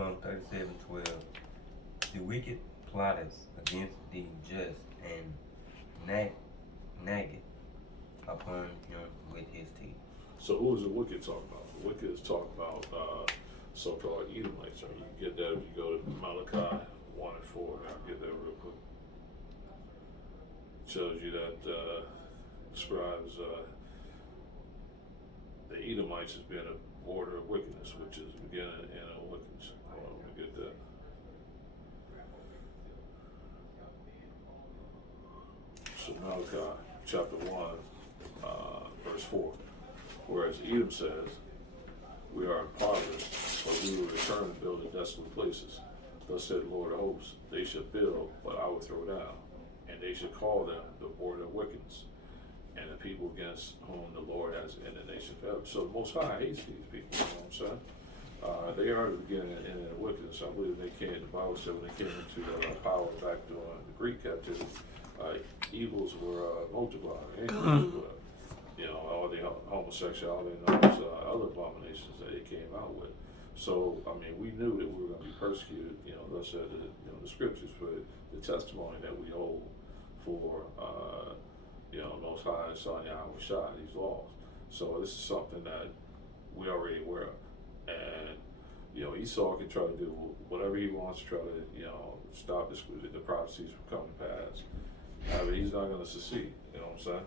Psalm 37:12. The wicked plotteth against the just, and naggeth upon him with his teeth. So who is the wicked talking about? The wicked is talking about so-called Edomites. I mean, you get that if you go to Malachi 1 and 4. I'll get that real quick. It shows you that describes the Edomites as being a border of wickedness, which is beginning and end of wickedness. Hold on, let me get that. So Malachi chapter 1, verse 4. Whereas Edom says, we are impoverished, but we will return and build in desolate places. Thus said the Lord of hosts, they shall build, but I will throw down, and they shall call them the border of wickedness, and the people against whom the Lord has in the nation forever. So the Most High hates these people, you know what I'm saying? They are the beginning and end of wickedness. I believe they came, the Bible said when they came into power back during the Greek captivity, evils were multiplied, increased, you know, all the homosexuality and all those other abominations that they came out with. So, I mean, we knew that we were going to be persecuted, you know, thus said the scriptures for the testimony that we hold for, you know, Most High, Son, Yahweh Shai, these laws. So this is something that we already aware of. And, you know, Esau can try to do whatever he wants to try to, you know, stop the prophecies from coming to pass. However, he's not going to succeed, you know what I'm saying?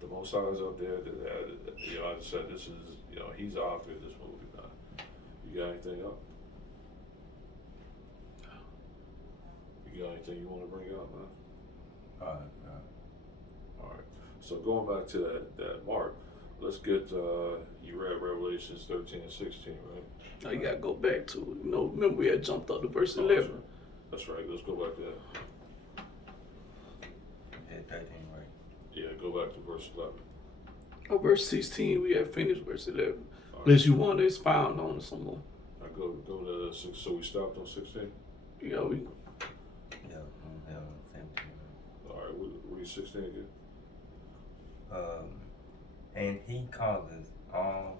The Most High is up there, you know, I said this is, you know, he's the author of this movie, man. You got anything up? You got anything you want to bring up, man? All right. So going back to that Mark, let's get, you read Revelations 13 and 16, right? Now you gotta go back to it. You know, remember we had jumped up to verse 11. That's right. Let's go back to that. Yeah, 13, right? Yeah, go back to verse 11. Oh, verse 16, we had finished verse 11. Right. Unless you want to expound on it some more. I go to 6, so we stopped on 16? Yeah, we. Yeah, 17. All right, read 16 again. And he causeth all,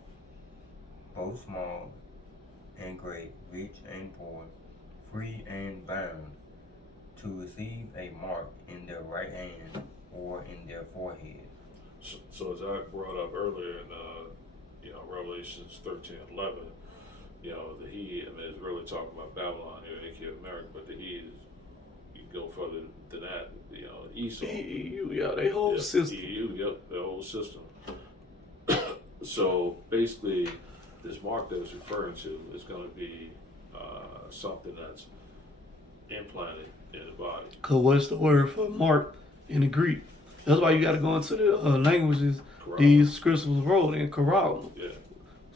both small and great, rich and poor, free and bound, to receive a mark in their right hand or in their forehead. So as I brought up earlier in you know, Revelations 13 and 11, you know, the he, I mean, is really talking about Babylon here, aka America, but the he is, you go further than that, you know, Esau. EU, yeah, they whole system. EU, yep, the whole system. So basically, this mark that it's referring to is going to be something that's implanted in the body. Because what's the word for mark in the Greek? That's why you got to go into the languages Corral. these scriptures wrote in corral. Yeah.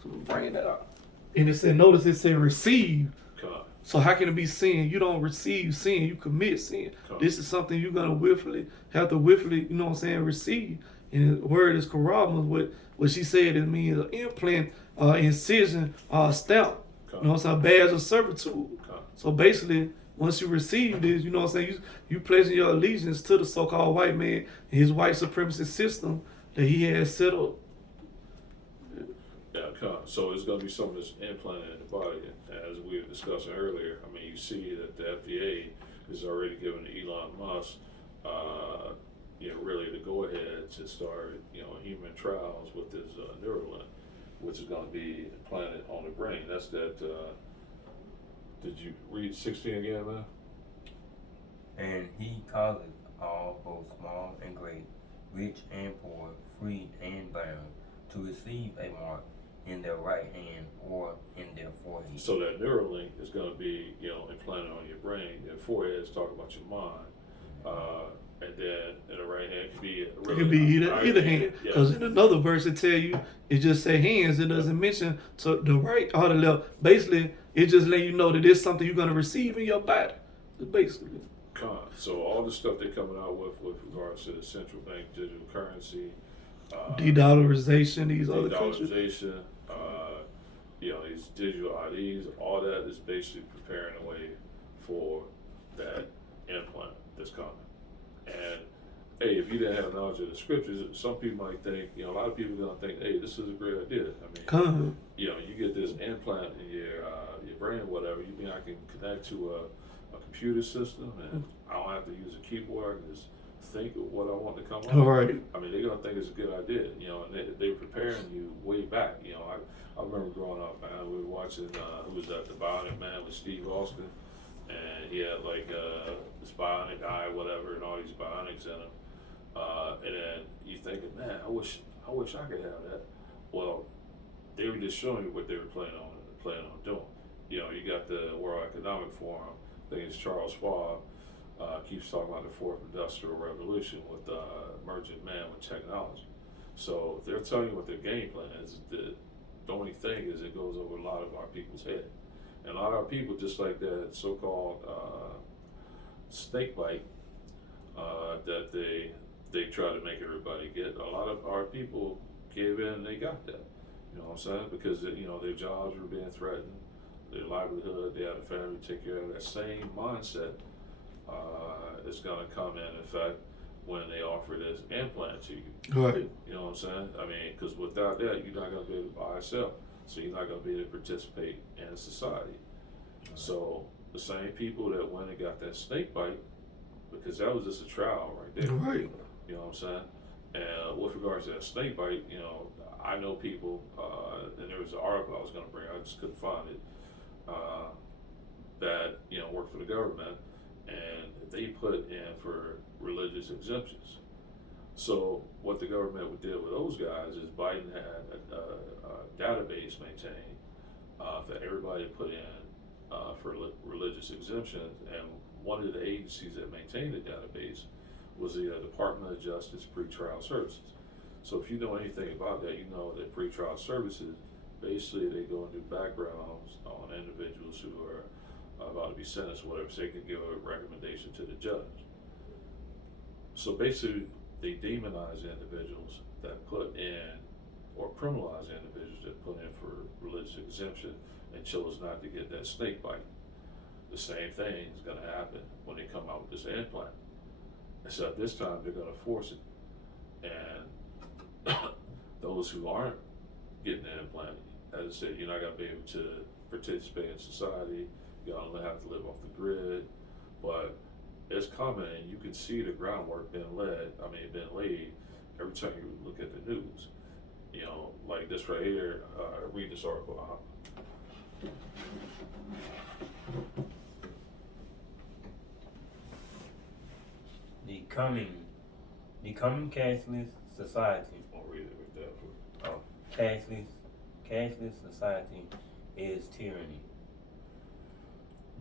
So bring that up. And it said, notice it said receive. Come. So how can it be sin? You don't receive sin, you commit sin. Come. This is something you're going to willfully, you know what I'm saying, receive. And the word is karama, what she said, it means implant, incision, stamp. Come. You know what I'm saying, badge of servitude. Come. So basically, once you receive this, you know what I'm saying, you placing your allegiance to the so-called white man and his white supremacist system that he has set up. Yeah, come. So it's going to be something that's implanted in the body. As we were discussing earlier, I mean, you see that the FDA is already giving Elon Musk, you know, really the go-ahead to start, you know, human trials with this Neuralink, which is going to be implanted on the brain. That's that. Did you read 16 again, man? And he causeth all, both small and great, rich and poor, free and bound, to receive a mark in their right hand or in their forehead. So that Neuralink is going to be, you know, implanted on your brain. Your forehead is talking about your mind. And then in the right hand could be It could be either hand. Because in another verse it tell you, it just say hands. It doesn't mention to the right or the left. Basically, it just let you know that it's something you're going to receive in your body. Basically. So all the stuff they're coming out with regards to the central bank digital currency, de-dollarization, these other countries. de-dollarization, you know, these digital IDs, all that is basically preparing the way for that implant that's coming. And hey, if if you didn't have knowledge of the scriptures, some people might think, a lot of people are gonna think, hey, this is a great idea. I mean, Come. you get this implant in your brain, or whatever. You mean I can connect to a computer system, and I don't have to use a keyboard. I can just think of what I want to come All up. right. I mean, they're gonna think it's a good idea, and they were preparing you way back. I remember growing up, man. We were watching who was that, the Bionic Man with Steve Austin, and he had like this bionic eye, whatever, and all these bionics in him. And then you thinking, man, I wish I could have that. Well, they were just showing you what they were planning on doing. You got the World Economic Forum. I think it's Charles Schwab. Keeps talking about the fourth industrial revolution with emerging man with technology. So they're telling you what their game plan is. The only thing is it goes over a lot of our people's head. And a lot of our people, just like that so-called snake bite that they try to make everybody get, a lot of our people gave in and they got that. You know what I'm saying? Because their jobs were being threatened, their livelihood, they had a family to take care of. That same mindset is going to come in effect when they offer this implant to you. Right. You know what I'm saying? I mean, because without that, you're not going to be able to buy or sell. So you're not going to be able to participate in society. So the same people that went and got that snake bite, because that was just a trial right there. Right. You know what I'm saying? And with regards to that snake bite, I know people, and there was an article I was going to bring, I just couldn't find it, that, work for the government, and they put in for religious exemptions. So what the government did with those guys is Biden had a database maintained that everybody put in for religious exemptions, and one of the agencies that maintained the database was the Department of Justice Pretrial Services. So if you know anything about that, you know that pretrial services, basically they go and do backgrounds on individuals who are about to be sentenced, whatever, so they can give a recommendation to the judge. So basically, they demonize individuals that put in, or criminalize individuals that put in for religious exemption and chose not to get that snake bite. The same thing is going to happen when they come out with this implant. Except this time they're going to force it. And those who aren't getting the implant, as I said, you're not going to be able to participate in society. You're going to have to live off the grid. But it's coming, and you can see the groundwork being laid every time you look at the news. Like this right here, read this article. The coming cashless society. I'll read it with that for you. Cashless society is tyranny.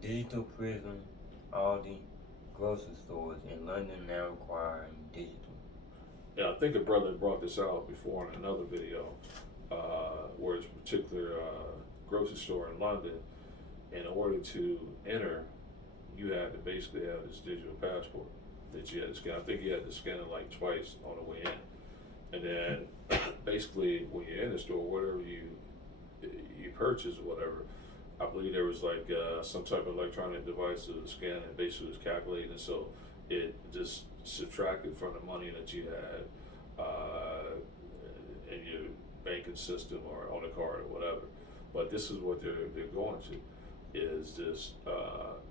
Digital prison, Aldi, grocery stores in London now requiring digital. Yeah, I think a brother brought this out before in another video, where it's a particular grocery store in London. In order to enter, you had to basically have this digital passport that you had to scan. I think you had to scan it like twice on the way in. And then basically when you're in the store, whatever you purchase or whatever, I believe there was like some type of electronic device that was scanning and basically was calculating. So it just subtracted from the money that you had in your banking system or on the card or whatever. But this is what they're going to, is this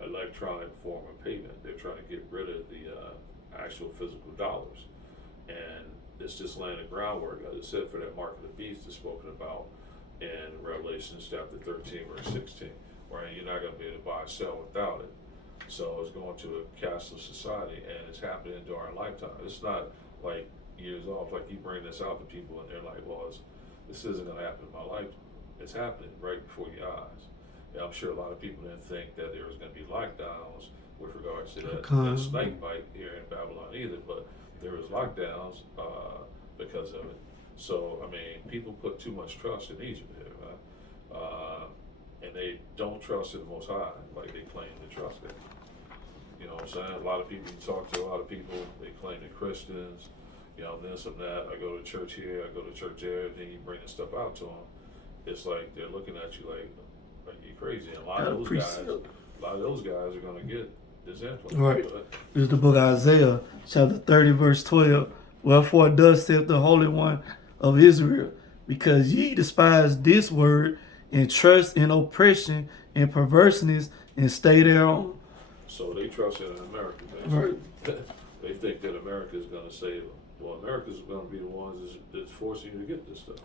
electronic form of payment. They're trying to get rid of the actual physical dollars. And it's just laying the groundwork, as I said, for that mark of the beast that's spoken about in Revelation chapter 13, verse 16, where you're not going to be able to buy or sell without it. So it's going to a cashless society, and it's happening during our lifetime. It's not like years off, like you bring this out to people and they're like, well, this isn't going to happen in my lifetime. It's happening right before your eyes. And I'm sure a lot of people didn't think that there was going to be lockdowns with regards to that snake bite here in Babylon either, but there was lockdowns because of it. So, I mean, people put too much trust in Egypt here, man. And they don't trust in the Most High like they claim to trust it. You know what I'm saying? A lot of people, you talk to a lot of people, they claim they're Christians, this and that. I go to church here, I go to church there, and then you bring this stuff out to them. It's like they're looking at you like you're crazy. And a lot of those guys are going to get This implant. Right. This is the book of Isaiah, chapter 30, verse 12. Wherefore thus saith the Holy One of Israel, because ye despise this word, and trust in oppression and perverseness, and stay thereon. So they trust in America, Right. They think that America is going to save them. Well, America's going to be the ones that's forcing you to get this stuff.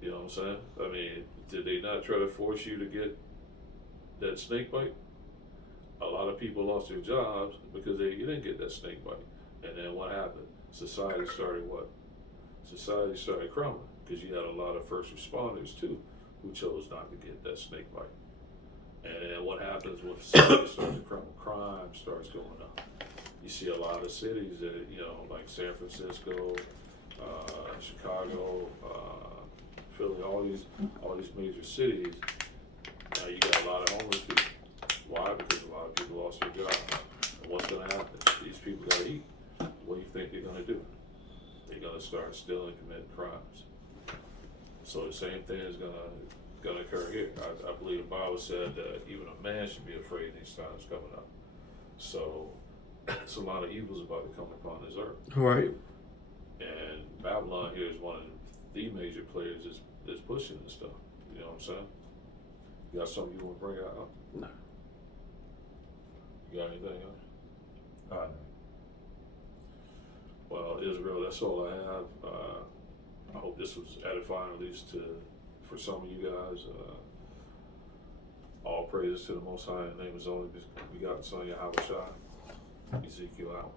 You know what I'm saying? I mean, did they not try to force you to get that snake bite? A lot of people lost their jobs because you didn't get that snake bite. And then what happened? Society started what? Society started crumbling because you had a lot of first responders too who chose not to get that snake bite. And then what happens when society starts to crumble? Crime starts going up. You see a lot of cities that, you know, like San Francisco, Chicago, Philly, all these major cities. Now you got a lot of homeless people. Why? Because a lot of people lost their job. And what's going to happen? These people got to eat. What do you think they're going to do? They're going to start stealing and committing crimes. So the same thing is going to occur here. I believe the Bible said that even a man should be afraid these times coming up. So it's a lot of evils about to come upon this earth. Right. And Babylon here is one of the major players that's pushing this stuff. You know what I'm saying? You got something you want to bring out? No. You got anything else? Oh, Well, Israel, that's all I have. I hope this was edifying, at least for some of you guys. All praises to the Most High in the name of His only begotten Son, Yahweh Shai. Ezekiel out.